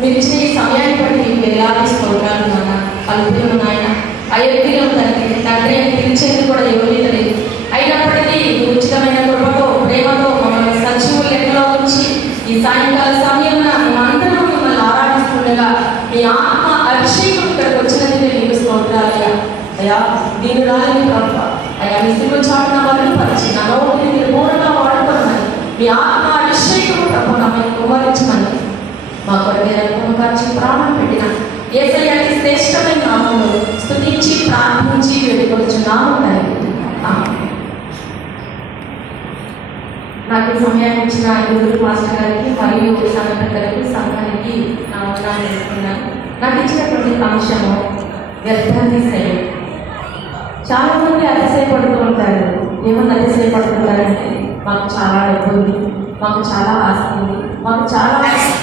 మీరు ఇచ్చిన ఈ సమయాన్ని బట్టి మీకు వేలాది స్తోత్రాలు నాన్న? అల్పులు నాయన. అయోగ్యం తండ్రి తండ్రి అని పిలిచేందుకు కూడా ఎవరి లేదు అయినప్పటికీ మీ ఉచితమైన కృపతో ప్రేమతో మమ్మల్ని సజీవులు లెక్కలో ఉంచి ఈ సాయంకాల సమయంలో మేమందరం మిమ్మల్ని ఆరాధిస్తుండగా మీ ఆత్మ అభిషేకం ఇక్కడికి వచ్చినందుకు మీకు స్తోత్రాలయ్యా. అయ్యా దీని రాలి ప్రభు అయ్యా మీ సిగ్గు చాటున వదిలిపరిచి నా నోటిని మీరు పూర్ణంగా వాడుకోమని మీ ఆత్మ అభిషేకం ప్రభు నా మీద కుమరించమని మా కొరకే కాచి ప్రాణం పెట్టిన ఏసయ్యాకి శ్రేష్టమైన నామము స్థుతించి ప్రార్థించి వెళ్ళిపోతున్నాము నాకు సమయాన్ని ఇచ్చిన గురు మాస్టర్ గారికి మరియు సంఘ సంఘానికి నా వందనాలు నాకు నాకు ఇచ్చినటువంటి అంశము వ్యర్థాతిశయం చాలా మంది అతిశయపడుతూ ఉంటారు. ఏమన్నా అతిశయపడుతుంటారంటే మాకు చాలా డబ్బు ఉంది మాకు చాలా ఆస్తి ఉంది. మాకు చాలా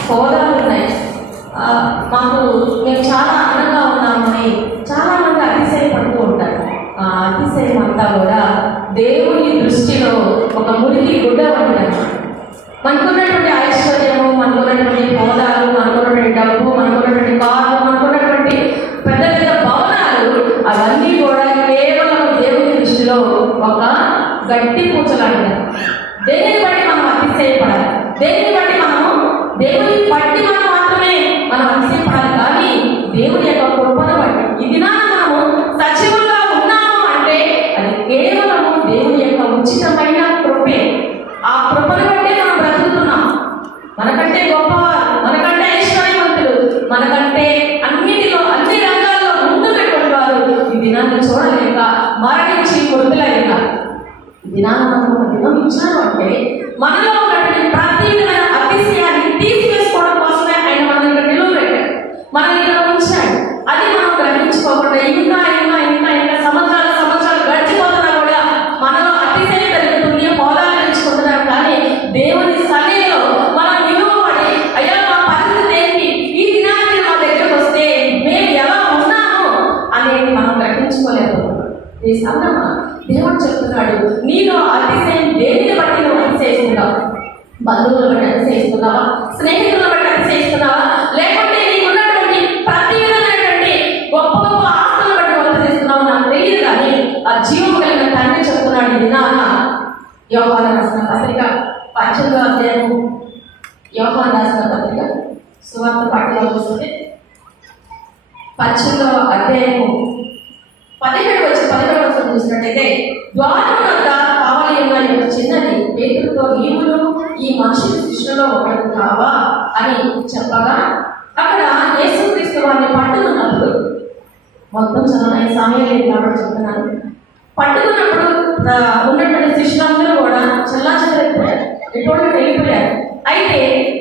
హోదాలు ఉన్నాయి. మాకు మేము చాలా ఆనందంగా ఉన్నామని చాలా మంది అతిశయపడుతూ ఉంటారు. ఆ అతిశయం అంతా కూడా దేవుని దృష్టిలో ఒక మురికి గుడ్డ వంటిది మనకున్నటువంటి ఐశ్వర్యము మనకున్నటువంటి హోదాలు మనకున్నటువంటి డబ్బు మనకున్నటువంటి కార్లు మనకున్నటువంటి పెద్ద పెద్ద భవనాలు అవన్నీ కూడా కేవలం దేవుని దృష్టిలో ఒక గట్టి పూచలాంటిది దేనిని బట్టి మనం అతిశయపడాలి? దేనిని బట్టి గ్రహించుకోలేకపోతున్నాం దేవుడు చెప్తున్నాడు నీలో అతిశయం దేనిని బట్టి నువ్వు అతిశయిస్తున్నావు బంధువులను బట్టి అతిశయిస్తున్నావా స్నేహితులను బట్టి అతిశయిస్తున్నావా లేకుంటే నీకు ఉన్నటువంటి ప్రతి విధమైనటువంటి గొప్ప గొప్ప ఆస్తులను బట్టి నువ్వు అతిశయిస్తున్నావు నాకు తెలియదు కానీ ఆ జీవం కలిగిన తండ్రి చెప్తున్నాడు ఇది నాన్న యోగాన రాసిన పత్రిక పంచంలో అధ్యాయము యోగాన్ రాసిన పత్రిక సువార్త పాఠంలో వస్తుంది పంచంలో అధ్యాయము పదిహేడు వచ్చి పదిహేడు వచ్చిన చూసినట్టయితే ద్వారం అంతా కావాలి ఉన్న యొక్క చిన్నది పేరుతో నీవులు ఈ మనిషి శిష్యులో ఒకడు కావా? అని చెప్పగా అక్కడ యేసుక్రీస్తు వారిని పట్టుకున్నప్పుడు మొత్తం చదవని సమయం లేదు కాబట్టి చెప్తున్నాను. పట్టుకున్నప్పుడు ఉన్నటువంటి శిష్యులందరూ కూడా చల్లా చెదరైపోయారు ఎటువంటి వెళ్ళిపోయారు అయితే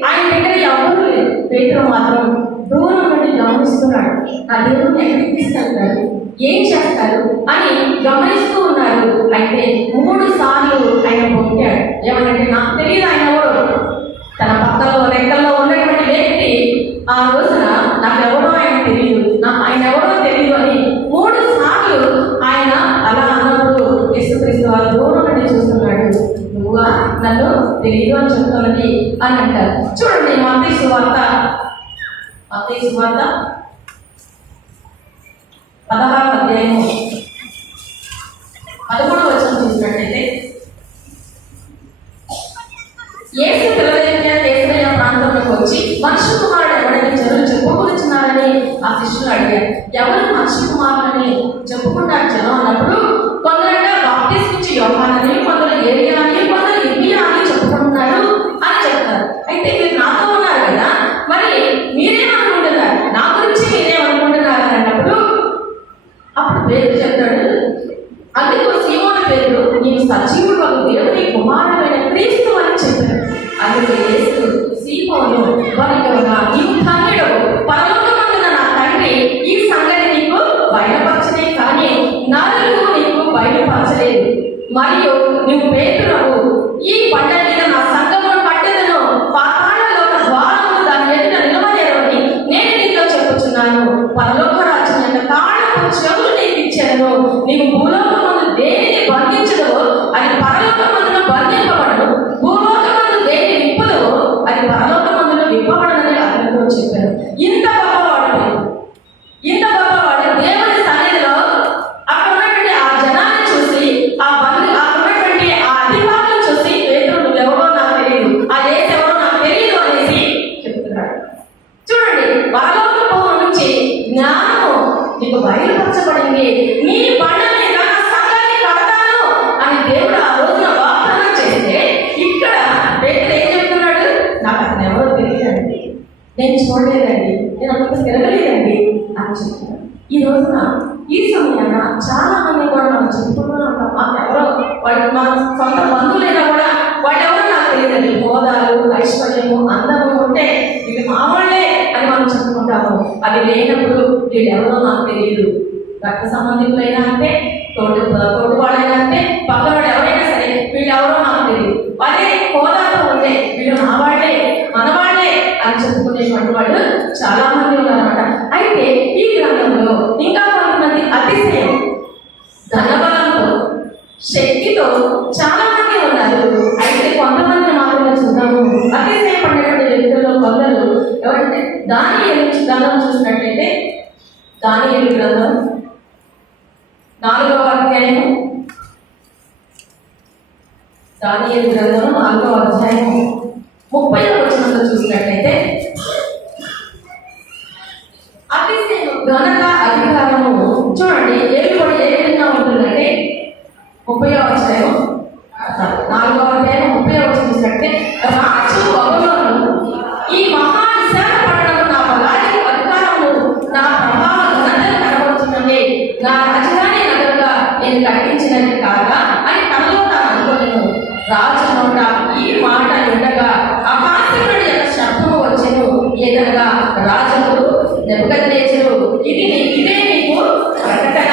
ఆయన దగ్గర ఎవరు లేదు పేరు మాత్రం దూరం నుండి గమనిస్తున్నాడు. ఆ దేవుడిని ఎక్కడికి తీసుకెళ్తారు ఏం చేస్తారు అని గమనిస్తూ ఉన్నారు. అయితే మూడు సార్లు ఆయన పొందాడు. ఏమనంటే నాకు తెలియదు ఆయన ఎవరు. తన పక్కలో రెక్కల్లో ఉన్నటువంటి వ్యక్తి ఆ రోజున నాకు ఎవరో ఆయన తెలియదు. నా ఆయన ఎవరో తెలియదు అని మూడు సార్లు ఆయన అలా అన్నప్పుడు యేసుక్రీస్తు వారు దూరం నుండి చూస్తున్నాడు. నువ్వుగా నన్ను తెలియదు అని చెప్తున్నది అని అంటారు. చూడండి మత్తయి సువార్త మత్తయి సువార్త పదహారు అధ్యాయము. పదమూడవ వచనం చూసినట్లయితే ఏసు ఫిలదెల్ఫియా దేశమయ ప్రాంతంలోకి వచ్చి మనుష్య కుమారుడు ఎవడని జనులు చెప్పుకొనిచున్నారని ఆ శిష్యులు అడిగారు. ఎవరు మనుష్య కుమారుడని చెప్పుకుంటారు జనం అన్నప్పుడు కొందరుగా బాప్తిస్మిచ్చి యోహానని కొందరు నేను చూడలేదండి. నేను అంత తిరగలేదండి అని చెప్తున్నాడు ఈ రోజున ఈ సమయాన చాలా మంది కూడా మనం చెప్తూనే ఉంటాం మాకు ఎవరో వాళ్ళు మన సొంత బంధువులైనా కూడా వాళ్ళెవరో నాకు తెలియదండి. హోదాలు ఐశ్వర్యము అందము ఉంటే ఇవి మా వాళ్ళే అని మనం చెప్పుకుంటాము. అవి లేనప్పుడు వీళ్ళెవరో నాకు తెలియదు. రక్త సంబంధికులైనా అంటే తోటి తోటి వాళ్ళైనా అంటే పక్కన ఎవరైనా సరే వీళ్ళెవరో నాకు తెలియదు అదే హోదాతో ఉండే. వీళ్ళు నా వాళ్ళే మన వాళ్ళే అని చెప్పుకునేటువంటి వాళ్ళు చాలా మంది ఉన్నారన్నమాట. అయితే ఈ గ్రంథంలో ఇంకా కొంతమంది అతిశయం ధనబలంతో శక్తితో చాలా మంది ఉన్నారు. అయితే కొంతమంది మాత్రమే చూద్దాము. అతిశయపడినటువంటి వ్యక్తుల్లో కొందరు ఎవరంటే దాని గ్రంథం చూసినట్లయితే దాని గ్రంథం నాలుగవ అధ్యాయము దాని గ్రంథం నాలుగో అధ్యాయం ముప్పై వచనంలో చూసినట్లయితే అతిశయం ఘనత అధికారము చూడండి ఏమి ఏ విధంగా ఉంటుందంటే ముప్పై అధ్యాయం నాలుగో అధ్యాయం రాజుకు నెమ్మకనేచరు ఇది ఇదే నీకు ప్రకటన.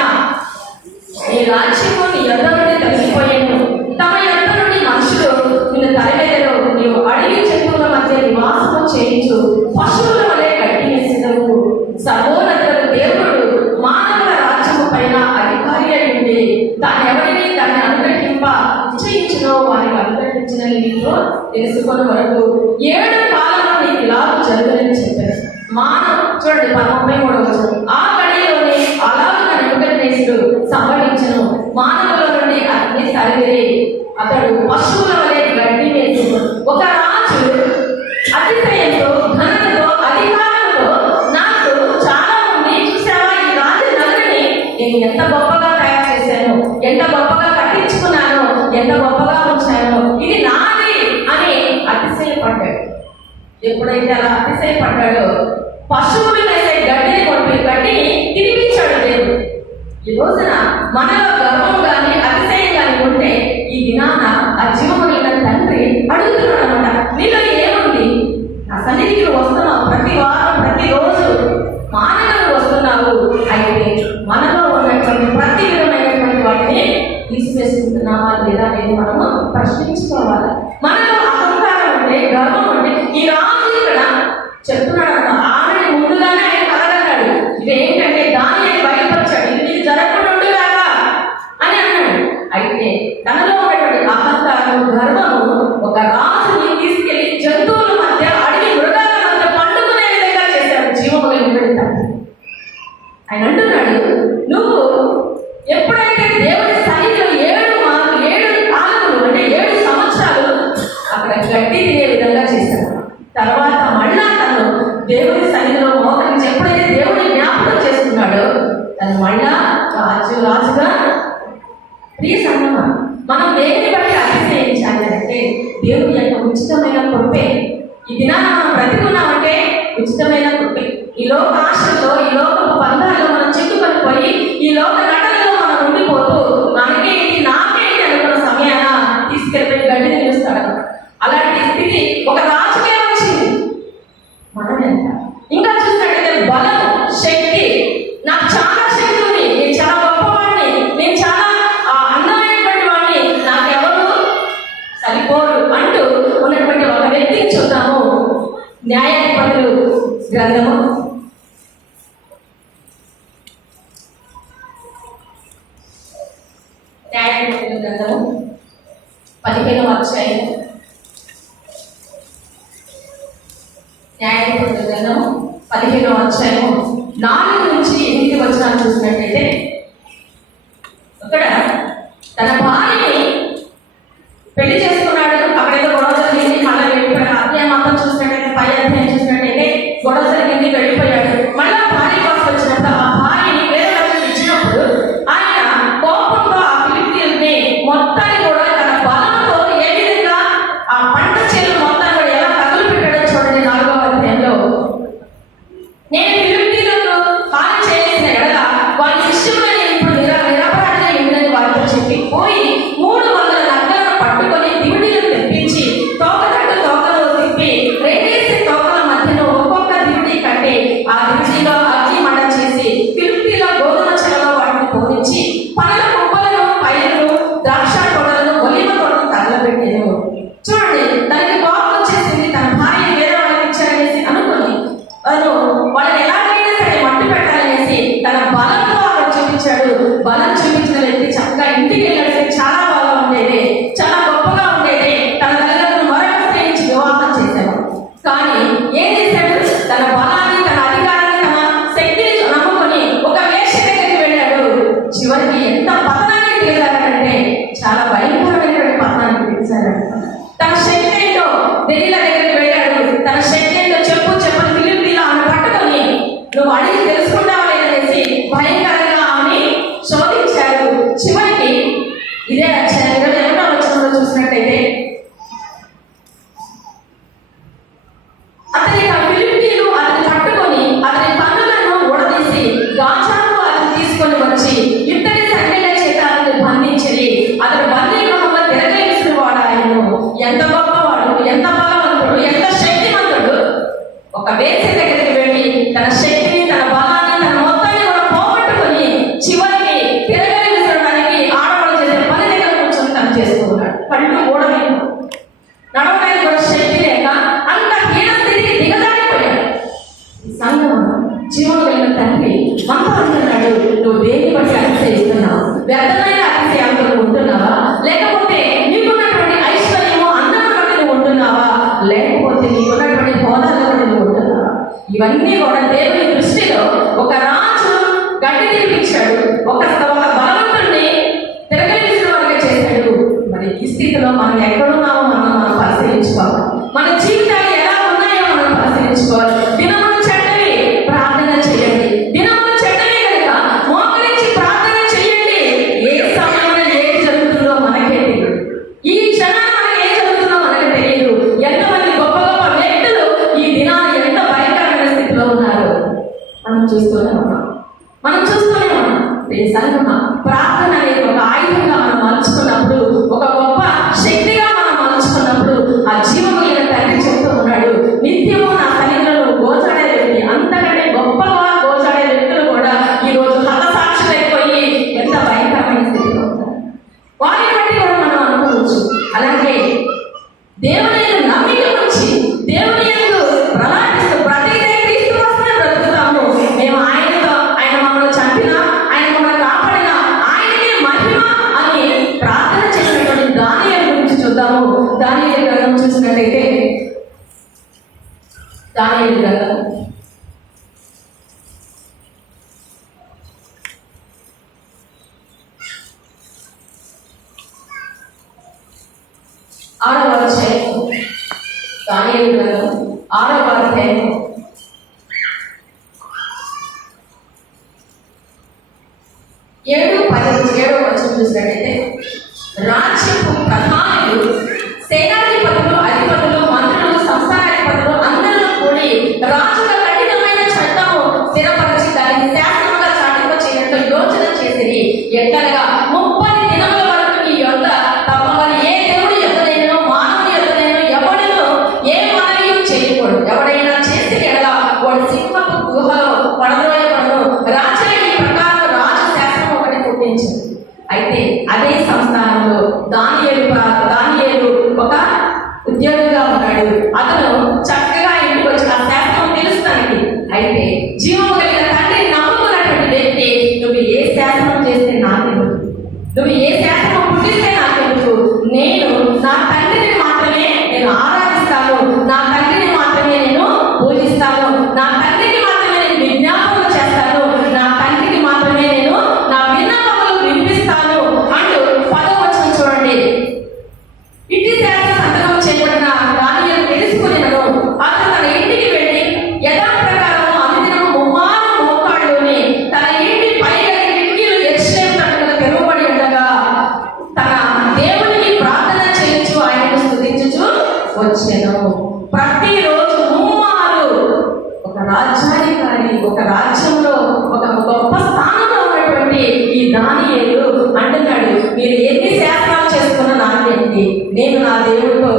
నీ రాజ్యము నీ యొద్ద నుండి తగ్గిపోయాను తమ ఎంత నుండి మనుషులు నిన్ను తరవేదరు నీవు అడవి జంతువుల మధ్య నివాసము చేయించు. పశువుల వలె గట్టి వేసినవు. సర్వోన్నతుడు దేవుడు మానవుల రాజ్యము పైన అధికారి అయి ఉండి తాను ఎవరిని దాన్ని అనుగ్రహింప నిశ్చయించినో వారికి అనుగ్రహించిన నీతో తెలుసుకున్న వరకు ఏడు కాలంలో నీకు ఇలాగ జరుగునని చెప్పారు మానవ చూడండి ముప్పై మూడవ వచనం. ఆ గడిలోనే అలాగున నెబుకద్నెజరు సంభవించను మానవుల నుండి అతన్ని తరిమిరి అతడు పశువుల వలె గడ్డి వేసు ఒక రాజు అతిశయంతో ఘనతతో అధికారంతో నాకు చాలా ఉంది చూసావా ఈ రాజు నగరిని నేను ఎంత గొప్పగా తయారు చేశాను? ఎంత గొప్పగా కట్టించుకున్నాను? ఎంత గొప్పగా ఉంచాను? ఇది నాది అని అతిశయపడ్డాడు. ఎప్పుడైతే అలా అతిశయపడ్డాడో పశువులు వేసే గడ్డిని కొట్టి కట్టి తినిపించాడు దేవుడు. ఈ రోజున మనలో గర్వం కానీ అతిశయం కానీ ఉంటే ఈ దినాన ఆ జీవమైన తండ్రి అడుగుతున్నాడు అనమాట నీలో ఏముంది? నా సన్నిధికి వస్తున్నావు? ప్రతి వారం ఇవన్నీ కూడా దేవుని దృష్టిలో ఒక రాజు గడ్డి తీపించాడు ఒక ఏడు పది ఏడవ వచ్చిన చూసినట్టయితే రాజ్యపు ప్రధానులు సేనాధిపతులు అధిపతులు మంత్రులు సంస్థాధిపతులు అందరూ కూడి రాజు కఠినమైన చట్టము స్థిరపరచి దాన్ని శాసనంగా చాటింప చేయడంలో యోచన చేసి ఎట్లనగా Então, e esse é a questão, por que? Nem eu, మీరు ఎన్ని శాసనాలు చేసుకున్న నాకు ఏంటి నేను నా దేవుడితో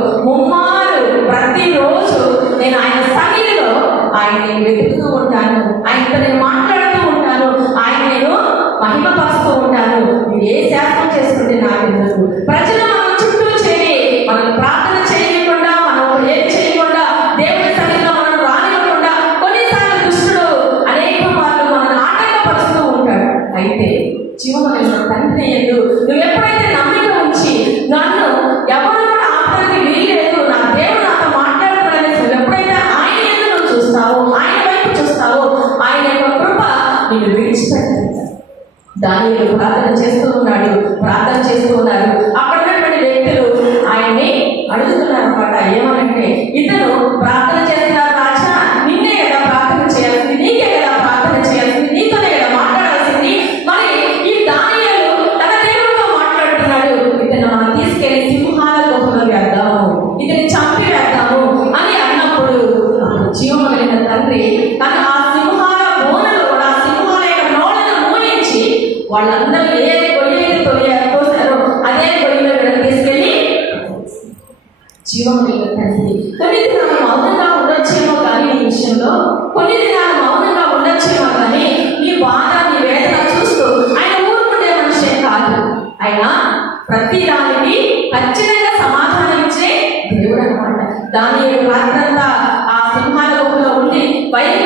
దాని రాత్రంతా ఆ సింహాల ఉండి బయట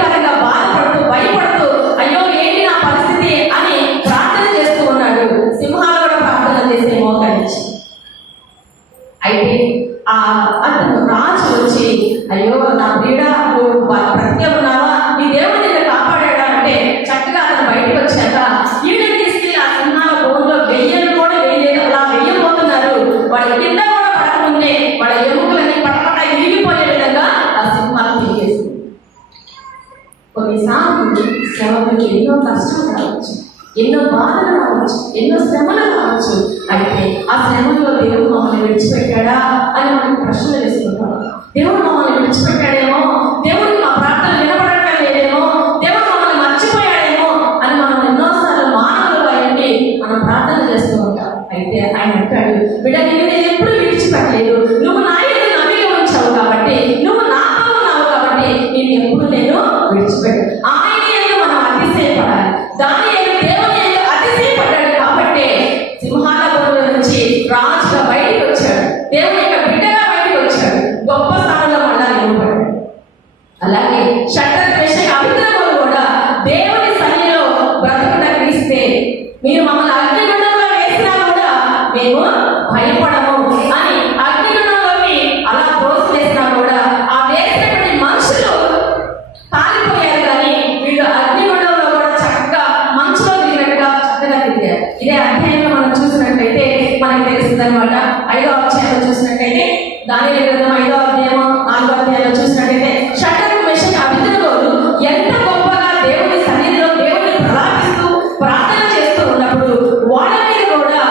దాని గ్రంథం ఐదో అధ్యాయం నాలుగో అధ్యాయంలో చూసినట్టయితే షట్టర్ మెషిన్ అభిజ్ఞతోడు ఎంత గొప్పగా దేవుని సన్నిధిలో దేవుని ప్రార్థిస్తూ ప్రార్థన చేస్తూ ఉన్నప్పుడు వాళ్ళ మీద కూడా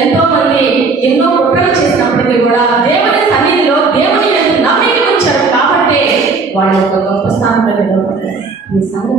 ఎంతో మంది ఎన్నో కుట్రలు చేసినప్పటికీ కూడా దేవుని సన్నిధిలో దేవుని నమ్మిక ఉంచారు. కాబట్టి వాళ్ళ యొక్క గొప్ప స్థానంలో నిలబడ్డారు. ఈ సంఘం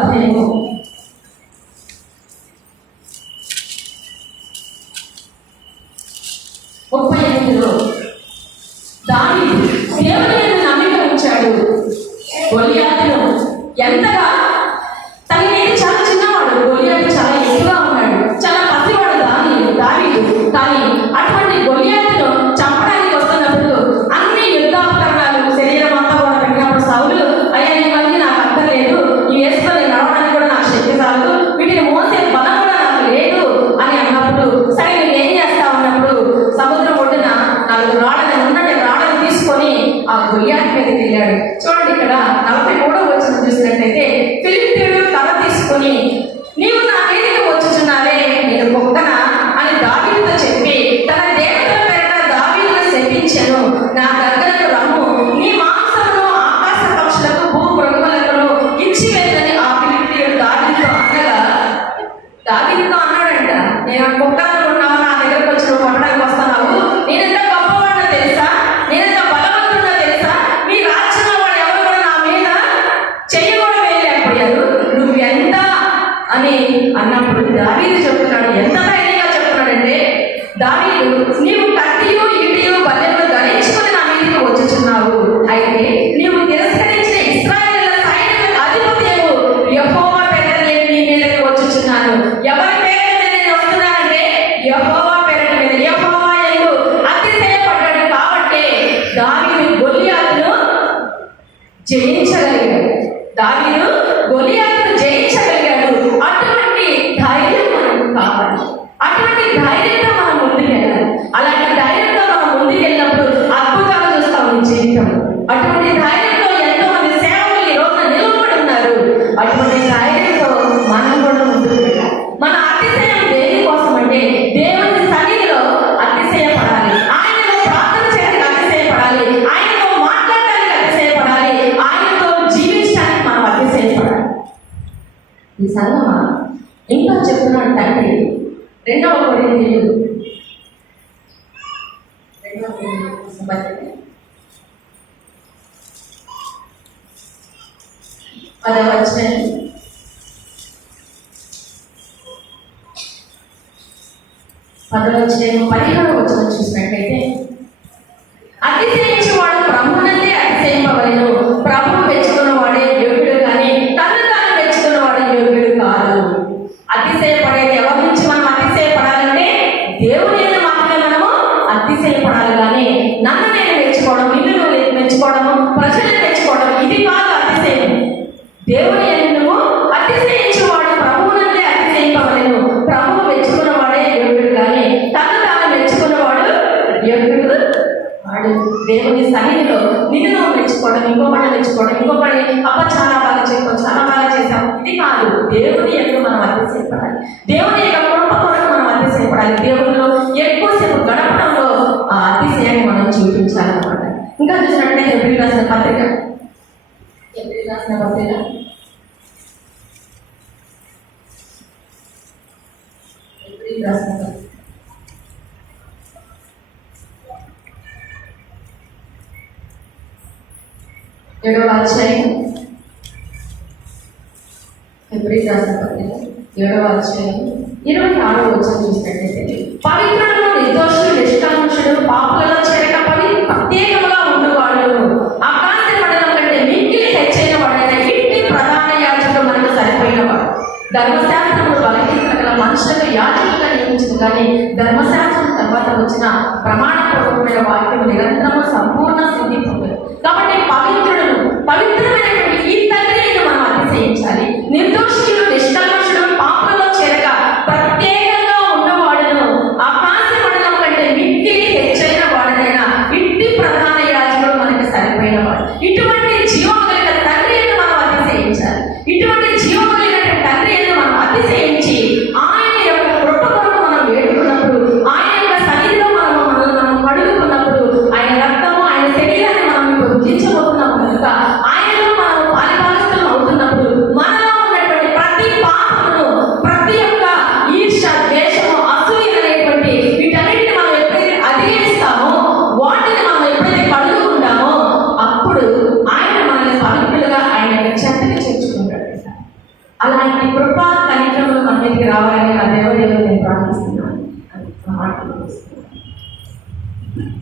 దావీదు చెప్తున్నాడు ఎంత ధైర్యంగా చెప్తున్నాడంటే దావీదు నీవు పడాలి కానీ నన్ను నేను మెచ్చుకోవడం ఇల్లు మెచ్చుకోవడం ప్రజలను మెచ్చుకోవడం ఇది కాదు అతిశయం. దేవుని ఏడవ అధ్యాయం ఎబ్రి రాసిన పత్రిక ఏడవ అధ్యాయం ఇరవై ఆరో వచ్చిన చూసినట్లయితే పవిత్ర